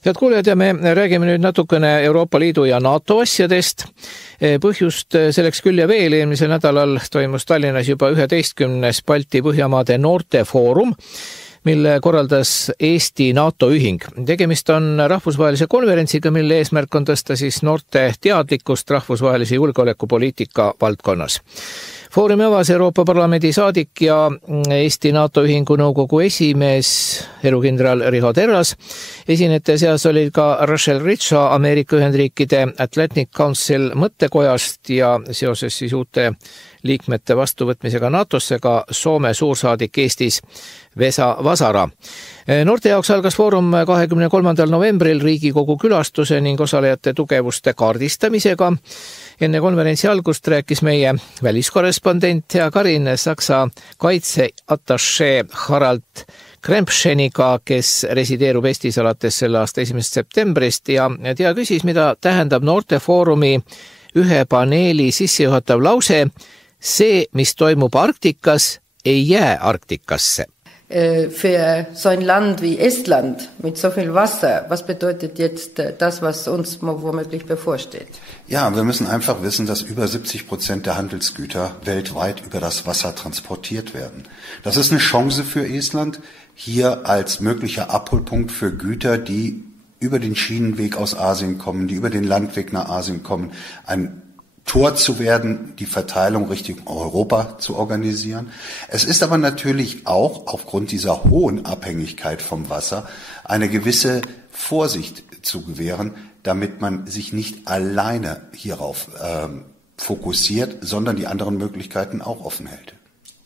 Head kuulajad, ja me räägime nüüd natukene Euroopa Liidu ja NATO asjadest. Põhjust selleks küll ja veel, eelmisel nädalal toimus Tallinnas juba 11. Balti Põhjamaade noortefoorum, mille korraldas Eesti NATO ühing. Tegemist on rahvusvahelise konverentsiga, mille eesmärk on tõsta siis noorte teadlikkust rahvusvahelise julgeolekupoliitika valdkonnas. Foorumi avas Euroopa Parlamendi saadik ja Eesti NATO ühingu nõukogu esimees erukindral Riho Terras. Esinete seas olid ka Rachel Richa Ameerika Ühendriikide Atlantic Council mõttekojast ja seoses siis uute liikmete vastuvõtmisega NATOsse ka Soome suursaadik Eestis Vesa Vasara. Noorte jaoks algas foorum 23. novembril Riigikogu külastuse ning osalejate tugevuste kaardistamisega. Enne konverentsi algust rääkis meie väliskorrespondent ja Karin Saksa kaitseattašee Harald Krempšeniga, kes resideerub Eestis alates selle aasta 1. septembrist ja tea küsis, mida tähendab noortefoorumi ühe paneeli sissejuhatav lause: see, mis toimub Arktikas, ei jää Arktikasse. Für so ein Land wie Estland mit so viel Wasser, was bedeutet jetzt das, was uns womöglich bevorsteht? Ja, wir müssen einfach wissen, dass über 70% der Handelsgüter weltweit über das Wasser transportiert werden. Das ist eine Chance für Estland, hier als möglicher Abholpunkt für Güter, die über den Schienenweg aus Asien kommen, die über den Landweg nach Asien kommen, ein Tor zu werden, die Verteilung Richtung Europa zu organisieren. Es ist aber natürlich auch aufgrund dieser hohen Abhängigkeit vom Wasser eine gewisse Vorsicht zu gewähren, damit man sich nicht alleine hierauf fokussiert, sondern die anderen Möglichkeiten auch offen hält.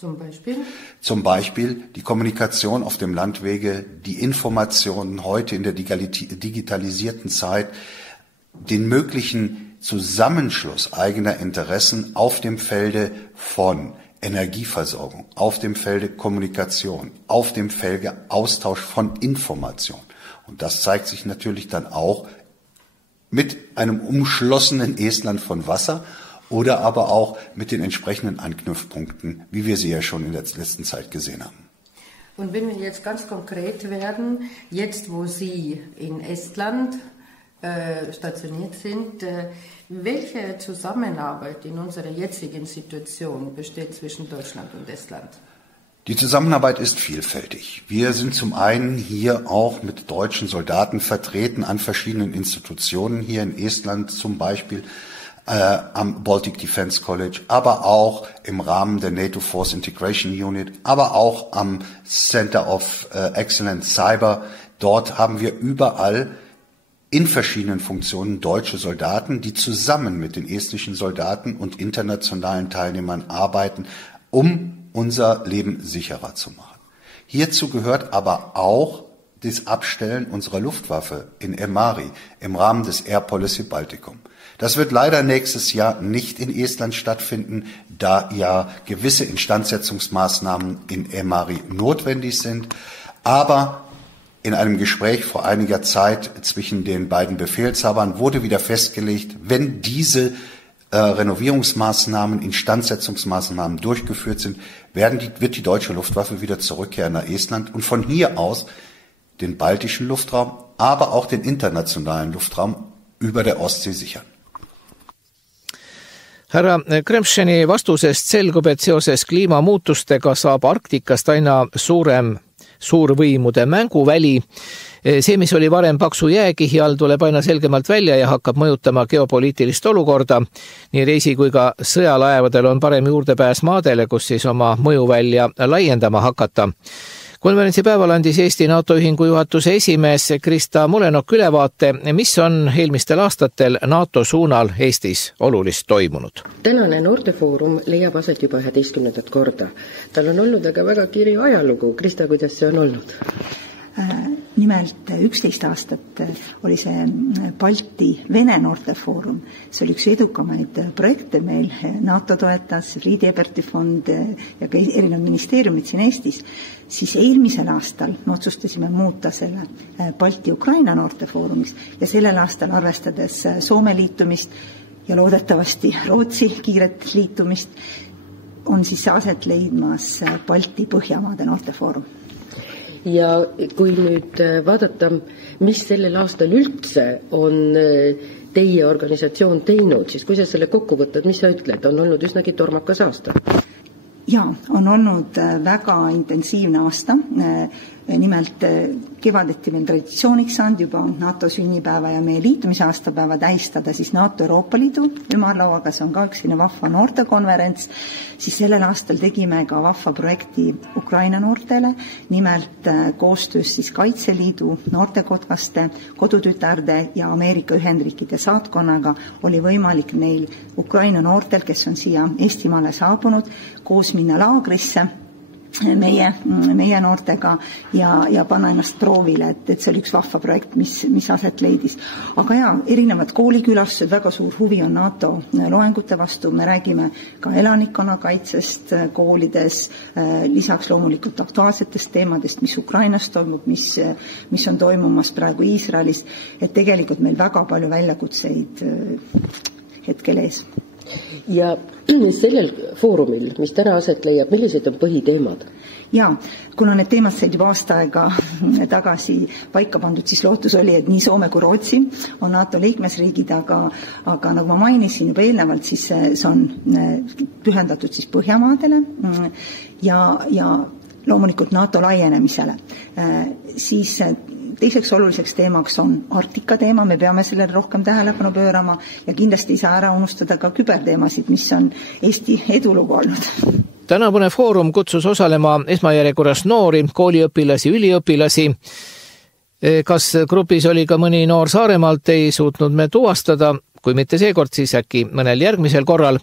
Zum Beispiel? Zum Beispiel die Kommunikation auf dem Landwege, die Informationen heute in der digitalisierten Zeit, den möglichen Zusammenschluss eigener Interessen auf dem Felde von Energieversorgung, auf dem Felde Kommunikation, auf dem Felde Austausch von Information. Und das zeigt sich natürlich dann auch mit einem umschlossenen Estland von Wasser oder aber auch mit den entsprechenden Anknüpfpunkten, wie wir sie ja schon in der letzten Zeit gesehen haben. Und wenn wir jetzt ganz konkret werden, jetzt wo Sie in Estland stationiert sind, welche Zusammenarbeit in unserer jetzigen Situation besteht zwischen Deutschland und Estland? Die Zusammenarbeit ist vielfältig. Wir sind zum einen hier auch mit deutschen Soldaten vertreten an verschiedenen Institutionen hier in Estland, zum Beispiel am Baltic Defense College, aber auch im Rahmen der NATO Force Integration Unit, aber auch am Center of Excellence Cyber. Dort haben wir überall in verschiedenen Funktionen deutsche Soldaten, die zusammen mit den estnischen Soldaten und internationalen Teilnehmern arbeiten, um unser Leben sicherer zu machen. Hierzu gehört aber auch das Abstellen unserer Luftwaffe in Emari im Rahmen des Air Policy Baltikum. Das wird leider nächstes Jahr nicht in Estland stattfinden, da ja gewisse Instandsetzungsmaßnahmen in Emari notwendig sind, aber in einem Gespräch vor einiger Zeit zwischen den beiden Befehlshabern wurde wieder festgelegt, wenn diese Renovierungsmaßnahmen, Instandsetzungsmaßnahmen durchgeführt sind, wird die deutsche Luftwaffe wieder zurückkehren nach Estland und von hier aus den baltischen Luftraum, aber auch den internationalen Luftraum über der Ostsee sichern. Härra Krempšeni vastusest selgub, et seoses kliimamuutustega saab Arktikast aina suurvõimude mänguväli. See, mis oli varem paksu jääkihi all, tuleb aina selgemalt välja ja hakkab mõjutama geopoliitilist olukorda. Nii reisi kui ka sõjalaevadel on parem juurdepääs maadele, kus siis oma mõjuvälja laiendama hakata. Konverentsi päeval andis Eesti NATO ühingu juhatuse esimees Krista Mulenok ülevaate, mis on eelmistel aastatel NATO suunal Eestis olulist toimunud. Tänane noortefoorum leiab aset juba 11. korda. Tal on olnud aga väga kirju ajalugu. Krista, kuidas see on olnud? Nimelt 11 aastat oli see Balti-Vene noortefoorum. See oli üks edukamaid projekte meil. NATO toetas, Friedi Eberti fond ja ka erinevad ministeeriumid siin Eestis. Siis eelmisel aastal me otsustasime muuta selle Balti-Ukraina noortefoorumis ja sellel aastal arvestades Soome liitumist ja loodetavasti Rootsi kiiret liitumist on siis aset leidmas Balti-Põhjamaade noortefoorum. Ja kui nüüd vaadata, mis sellel aastal üldse on teie organisatsioon teinud, siis kui sa selle kokku võtad, mis sa ütled, on olnud üsnagi tormakas aasta? Jaa, on olnud väga intensiivne aasta. Nimelt kevadeti meil traditsiooniks saanud juba NATO sünnipäeva ja meie liitumise aastapäeva tähistada siis NATO Euroopa Liidu ümarlauaga, see on ka üks selline vahva noortekonverents, siis sellel aastal tegime ka vahva projekti Ukraina noortele, nimelt koostöös siis Kaitseliidu, noortekotkaste, kodutütarde ja Ameerika Ühendriikide saatkonnaga oli võimalik neil Ukraina noortel, kes on siia Eestimaale saabunud, koos minna laagrisse meie noortega ja panna ennast proovile, et see oli üks vahva projekt, mis aset leidis. Aga erinevad koolikülastused, väga suur huvi on NATO loengute vastu, me räägime ka elanikkonna kaitsest koolides, lisaks loomulikult aktuaalsetest teemadest, mis Ukrainas toimub, mis on toimumas praegu Iisraelis, et tegelikult meil väga palju väljakutseid hetkel ees. Ja sellel foorumil, mis täna aset leiab, millised on põhiteemad? Jaa, kuna need teemad said juba aasta aega tagasi paika pandud, siis lootus oli, et nii Soome kui Rootsi on NATO liikmesriigid, aga nagu ma mainisin juba eelnevalt, siis see on pühendatud siis Põhjamaadele ja loomulikult NATO laienemisele. Siis teiseks oluliseks teemaks on Arktika teema, me peame sellele rohkem tähelepanu pöörama ja kindlasti ei saa ära unustada ka küberteemasid, mis on Eesti edulugu olnud. Tänavune foorum kutsus osalema esmajärjekorras noori, kooliõpilasi, üliõpilasi. Kas grupis oli ka mõni noor Saaremaalt, ei suutnud me tuvastada, kui mitte seekord, siis äkki mõnel järgmisel korral.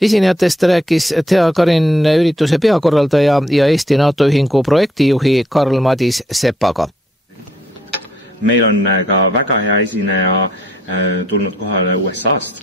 Esinejatest rääkis Thea Karin ürituse peakorraldaja ja Eesti NATO ühingu projektijuhi Karl-Madis Sepaga. Meil on ka väga hea esineja tulnud kohale USA-st,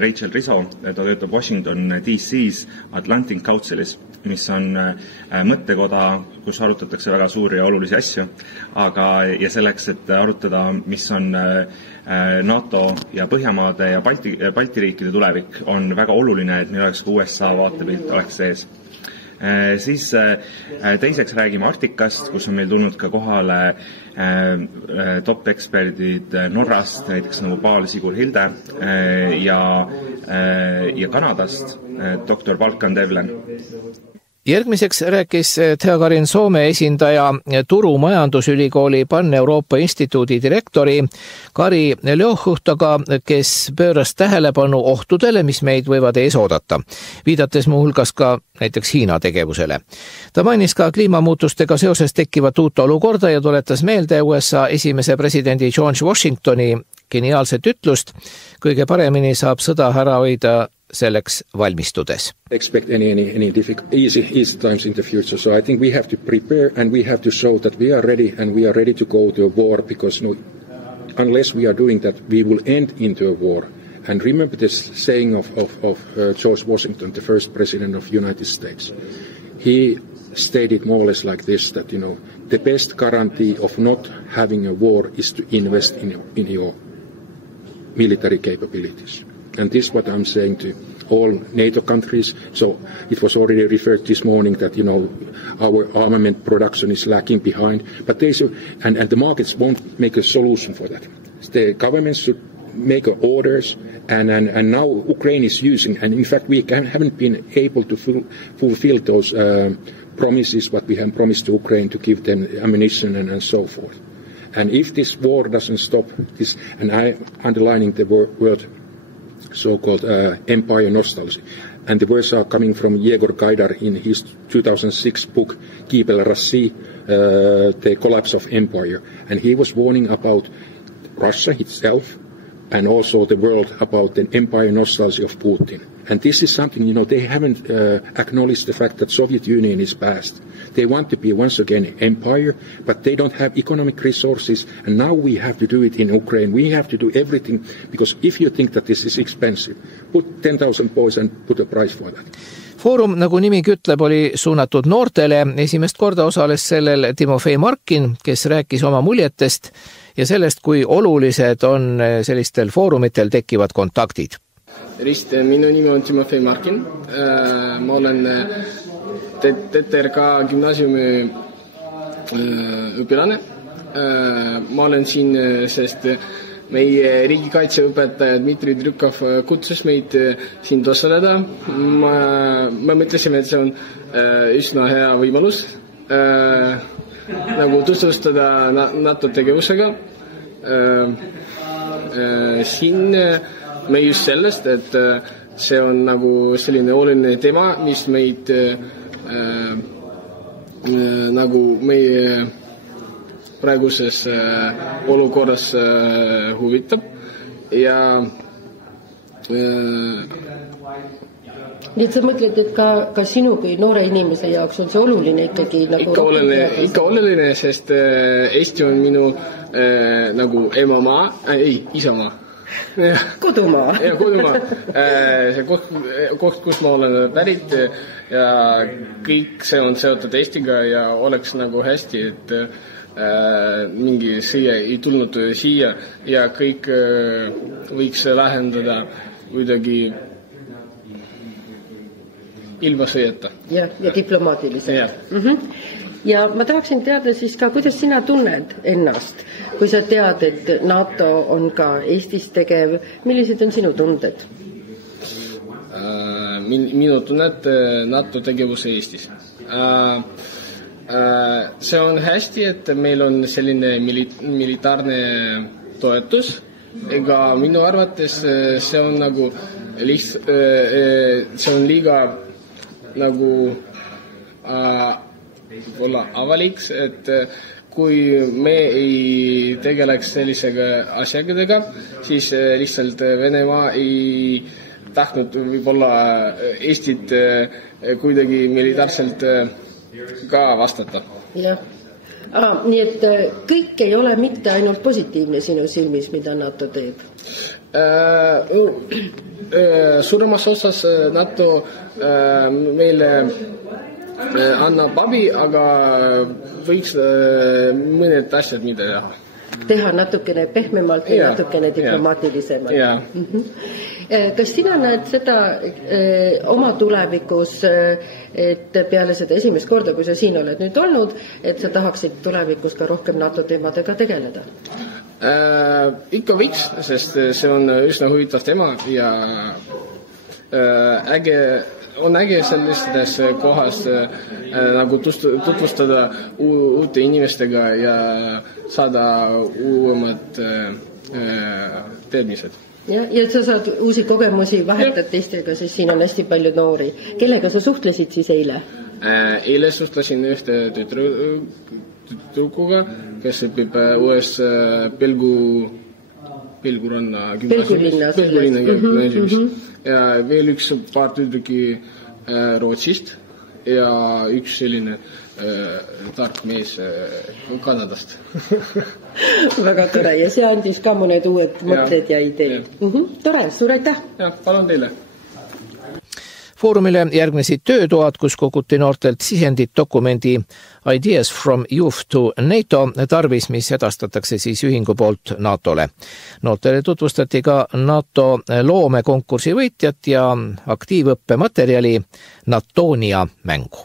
Rachel Rizzo, ta töötab Washington DC-s Atlantic Councilis, mis on mõttekoda, kus arutatakse väga suuri ja olulisi asju, ja selleks, et arutada, mis on NATO ja Põhjamaade ja Balti riikide tulevik, on väga oluline, et meil oleks ka USA vaatepilt oleks sees. Siis teiseks räägime Arktikast, kus on meil tulnud ka kohale top-eksperdid Norrast, näiteks nagu Paul Sigur Hilde ja Kanadast doktor Balkan Devlen. Järgmiseks rääkis Thea Karin Soome esindaja Turu Majandusülikooli Pan-Euroopa Instituudi direktori Kari Leohuhtaga, kes pööras tähelepanu ohtudele, mis meid võivad ees oodata, viidates muuhulgas ka näiteks Hiina tegevusele. Ta mainis ka kliimamuutustega seoses tekkivat uut olukorda ja tuletas meelde USA esimese presidendi George Washingtoni geniaalset ütlust, kõige paremini saab sõda ära hoida selleks valmistudes. Expect any easy times in the future. So I think we have to prepare and we have to show that we are ready and we are ready to go to a war because unless we are doing that, we will end into a war. And remember this saying of George Washington, the first president of the United States. He stated more or less like this, that, the best guarantee of not having a war is to invest in your military capabilities. And this is what I'm saying to all NATO countries. So it was already referred this morning that, our armament production is lacking behind. But and the markets won't make a solution for that. The governments should make orders, and now Ukraine is using, and in fact we haven't been able to fulfill those promises what we have promised to Ukraine to give them ammunition and so forth. And if this war doesn't stop, and I'm underlining the word so-called empire nostalgia. And the words are coming from Yegor Gaidar in his 2006 book, Kibel Rassi, The Collapse of Empire. And he was warning about Russia itself and also the world about the empire nostalgia of Putin. And this is something, they haven't acknowledged the fact that Soviet Union is past. They want to be once again empire, but they don't have economic resources, and now we have to do it in Ukraine. We have to do everything, because if you think that this is expensive, put 10,000 boys and put a price for that. Foorum, nagu nimigi ütleb, oli suunatud noortele. Esimest korda osales sellel Timofei Markin, kes rääkis oma muljetest ja sellest, kui olulised on sellistel foorumitel tekivad kontaktid. Minu nimi on Timofei Markin. Ma olen TTRK gümnaasiumi õpilane. Ma olen siin, sest meie riigikaitseõpetaja Dmitri Drükov kutsus meid siin osaleda. Me mõtlesime, et see on üsna hea võimalus nagu tutvustada NATO tegevusega. Siin me just sellest, et see on nagu selline oluline teema, mis meid nagu meie praeguses olukorras huvitab ja nii et sa mõtled, et ka sinu kui noore inimese jaoks on see oluline ikkagi nagu ikka oluline, sest Eesti on minu nagu emamaa, isamaa. Kodumaa. Ja kodumaa. See koht, kus ma olen pärit ja kõik see on seotud Eestiga ja oleks nagu hästi, et mingi siia ei tulnud siia ja kõik võiks lahendada kuidagi ilma sõjata. Ja diplomaatiliselt. Ja ma tahaksin teada siis ka, kuidas sina tunned ennast, kui sa tead, et NATO on ka Eestis tegev. Millised on sinu tunded? Minu tunned NATO tegevuse Eestis. See on hästi, et meil on selline militaarne toetus, ega minu arvates see on nagu see on liiga nagu võib-olla avaliks, et kui me ei tegeleks sellisega asjadega, siis lihtsalt Venemaa ei tahtnud võib-olla Eestit kuidagi militaarselt ka vastata. Jah. Nii et kõik ei ole mitte ainult positiivne sinu silmis, mida NATO teeb? Suuremas osas NATO meile annab abi, aga võiks mõned asjad mida teha. Teha natukene pehmemalt ja natukene diplomaatilisemalt. Ja. Kas sina näed seda oma tulevikus, et peale seda esimest korda, kui sa siin oled nüüd olnud, et sa tahaksid tulevikus ka rohkem NATO teemadega tegeleda? Ikka võiks, sest see on üsna huvitav teema ja on äge sellistes kohas nagu tutvustada uute inimestega ja saada uuemad teadmised. Ja sa saad uusi kogemusi, vahetad teistega, siis siin on hästi palju noori. Kellega sa suhtlesid siis eile? Eile suhtlesin ühte tüdrukuga, kes õpib uues Pelguranna gümnaasiumis. Ja veel üks paar tüdruki Rootsist ja üks selline tark mees Kanadast. Väga tore ja see andis ka mõned uued mõtted ja ideed. Tore, suur aitäh! Ja, palun teile! Foorumile järgnesid töötoad, kus koguti noortelt sisendit dokumendi Ideas from Youth to NATO tarvis, mis edastatakse siis ühingu poolt NATO-le. Noortele tutvustati ka NATO loomekonkursi võitjat ja aktiivõppe materjali Natonia mängu.